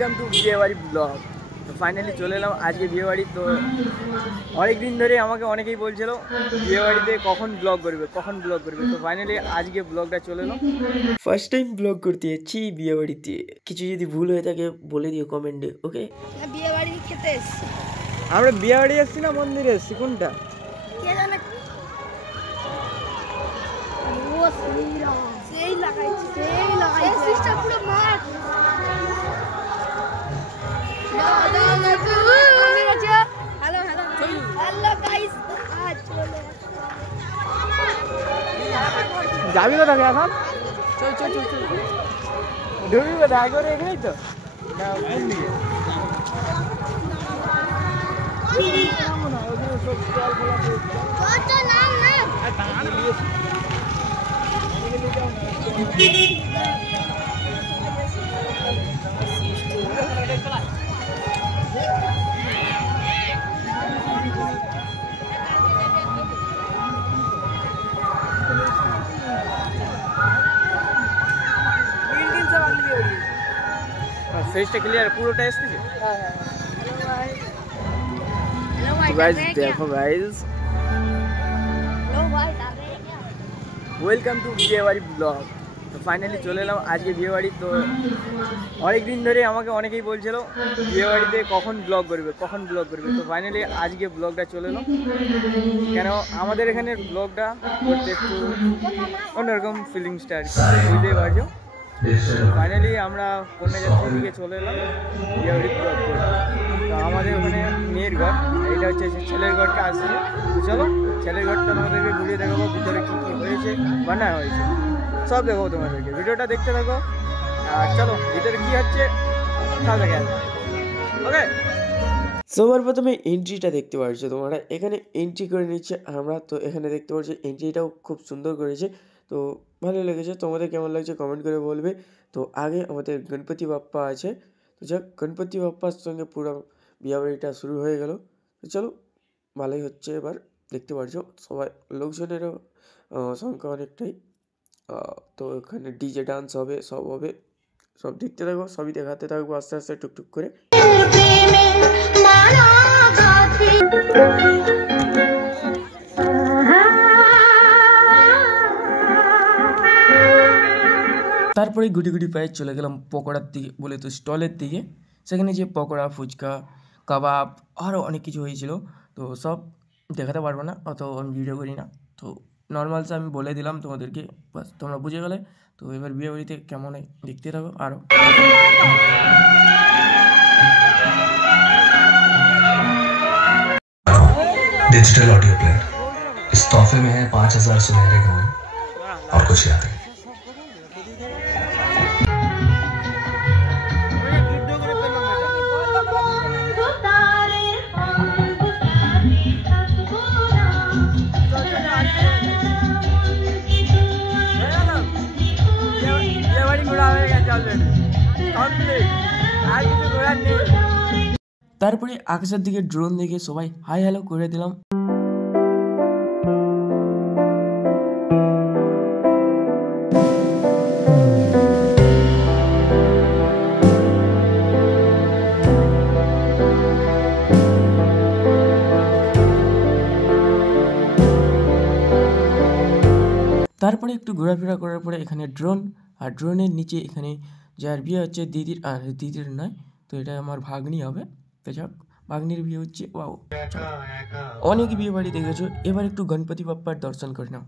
Welcome to বিয়ে বাড়ি blog. তো ফাইনালি চলে এলাম আজকে বিয়ে বাড়ি। তো অনেক দিন ধরে আমাকে অনেকেই বলছিল বিয়ে বাড়িতে কখন ব্লগ করবে। তো ফাইনালি আজকে ব্লগটা চলে এলো। ফার্স্ট টাইম ব্লগ করতে যাচ্ছি বিয়ে বাড়িতে। কিছু যদি ভুল হয়ে থাকে বলে দিও কমেন্টে, ওকে? বিয়ে বাড়ি খেতে এসেছি। আমরা বিয়ে বাড়ি এসেছি না মন্দিরে এসেছি? কোনটা? কে জানে? ও সেই লাগাইছে সিস্টেম পুরো মার। হ্যালো গাইস, আজ চলে যাবি কোথায় এখন? চল চল চল চল ঢুকবি কোথায়? আগে করে এখানেই তো না কোন দিকে? फेसটা क्लियर পুরোটা এসেছে। गाइस देखो गाइस, ওয়েলকাম টু বিয়ে বাড়ি ব্লগ। তো ফাইনালি চলে এলাম আজকে বিয়ে বাড়ি। তো অনেক দিন ধরে আমাকে অনেকেই বলছিল বিয়ে বাড়িতে কখন ব্লগ করবে। তো ফাইনালি আজকে ব্লগটা চলে এলো। কেন আমাদের এখানে ব্লগটা করতে একটু অন্যরকম ফিলিংসটা আর কি, বুঝতেই পারছো। ফাইনালি আমরা কন্যাযাত্রী দিকে চলে এলাম বিয়ে বাড়ি ব্লগ করে। তো আমাদের ওখানে মেয়ের ঘর, এইটা হচ্ছে ছেলের ঘরটা আসছে। তো চলো ছেলের ঘরটা তোমাদেরকে ঘুরিয়ে দেখাবো, ভিতরে কী কী হয়েছে বা না হয়েছে সব দেখাবো তোমাদেরকে। ভিডিওটা দেখতে থাকো আর চলো ভিতরে কী হচ্ছে সব দেখা যাবে, ওকে? সবার প্রথমে এন্ট্রিটা দেখতে পাচ্ছ তোমরা, এখানে এন্ট্রি করে নিচ্ছে আমরা। তো এখানে দেখতে পাচ্ছ এন্ট্রিটাও খুব সুন্দর করেছে। তো ভালো লেগেছে, তোমাদের কেমন লাগছে কমেন্ট করে বলবে। তো আগে আমাদের গণপতি বাপ্পা আছে। তো যাক, গণপতি বাপ্পার সঙ্গে পুরো বিয়েবাড়িটা শুরু হয়ে গেল। তো চলো ভালোই হচ্ছে। এবার দেখতে পাচ্ছো সবাই লোকজনেরও সংখ্যা অনেকটাই। তো এখানে ডিজে ডান্স হবে, সব হবে, সব দেখতে থাকবো, সবই দেখাতে থাকবো আস্তে আস্তে টুকটুক করে। তারপরে গুটি গুটি পায়ে চলে গেলাম পকোড়ার দিকে, বলে তো স্টলের দিকে। সেখানে যে পকোড়া, ফুচকা, কাবাব আরও অনেক কিছু হয়েছিল। তো সব দেখাতে পারবো না, অত আমি ভিডিও করি না। তো নর্মালসে আমি বলে দিলাম তোমাদেরকে, বাস তোমরা বুঝে গেলে। তো এবার বিয়ে বাড়িতে কেমন হয় দেখতে থাকো আরও। डिजिटल ऑडियो प्लेयर इस तोहफे में है 5000 सुनहरे गाने और कुछ यादें। তারপরে আকাশের দিকে ড্রোন দেখে সবাই হাই হ্যালো করে দিলাম। তারপরে একটু ঘোরাফেরা করার পরে এখানে ড্রোন, আর ড্রোনের নিচে এখানে যার বিয়ে হচ্ছে দিদির, আর দিদির নয়, তো এটা আমার ভাগ্নি হবে। তো যাক, ভাগ্নির বিয়ে হচ্ছে। ওয়াও, অনেক বিয়ে বাড়ি দেখেছো, এবার একটু গণপতি বাপ্পার দর্শন করে নাও।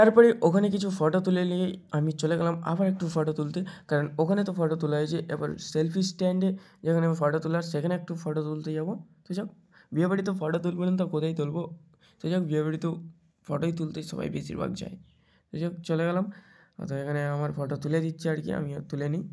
তারপরে ওখানে কিছু ফটো তুলে নিয়ে আমি চলে গেলাম আবার একটু ফটো তুলতে, কারণ ওখানে তো ফটো তোলা হয়েছে, এবার সেলফি স্ট্যান্ডে যেখানে ফটো তোলার সেখানে একটু ফটো তুলতে যাবো। তো যাক, বিয়েবাড়িতে ফটো তুলবো না তো কোথায় তুলবো? তো যাক, বিয়েবাড়িতেও ফটোই তুলতে সবাই বেশিরভাগ যায়। তো যাক, চলে গেলাম। তো এখানে আমার ফটো তুলে দিচ্ছে আর কি, আমিও তুলে নিই।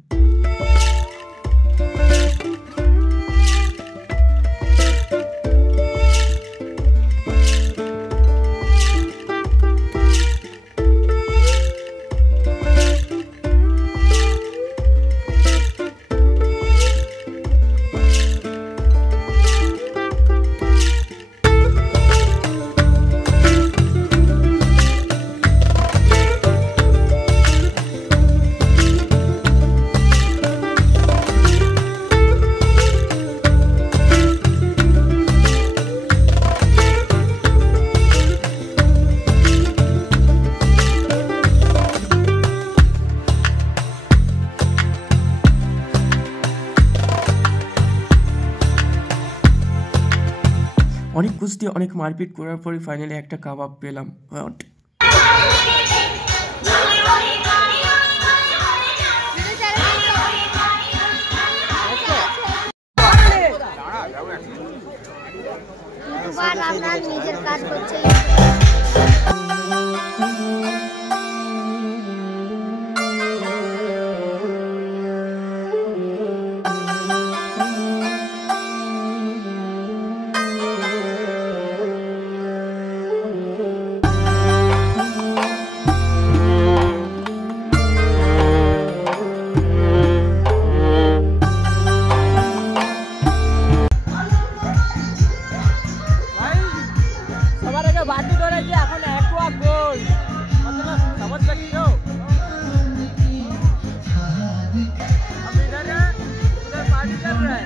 অনেক কুস্তি, অনেক মারপিট করার পরে ফাইনালি একটা কাবাব পেলাম। আমরা নিজের কাজ করছে। बाटी धरेছে এখন একোয়া গোল, मतलब समझ सकते हो? अब इधर है, उधर पार्टी कर रहा है।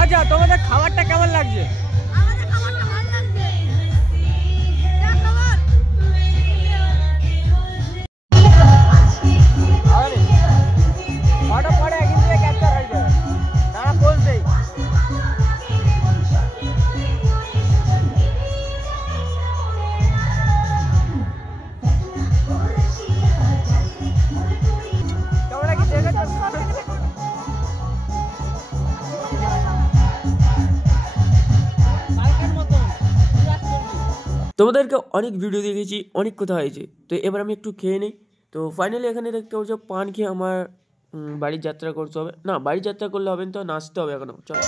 আচ্ছা, তোমাদের খাবারটা কেমন লাগছে? আমাদের খাবারটা ভালো লাগছে। যা খাবার আরে ফটো পরে একদিন থেকে ক্যাপচার হয়ে যাবে, তারা পোজ দেই। তোমরা কি দেখেছো? তোমাদেরকে অনেক ভিডিও দেখেছি, অনেক কথা হয়েছে, তো এবার আমি একটু খেয়ে নিই। তো ফাইনালি এখানে দেখতে পাচ্ছ পান খেয়ে আমার বাড়ির যাত্রা করতে হবে। না, বাড়ির যাত্রা করলে হবে না, তো নাচতে হবে এখনও। চলো।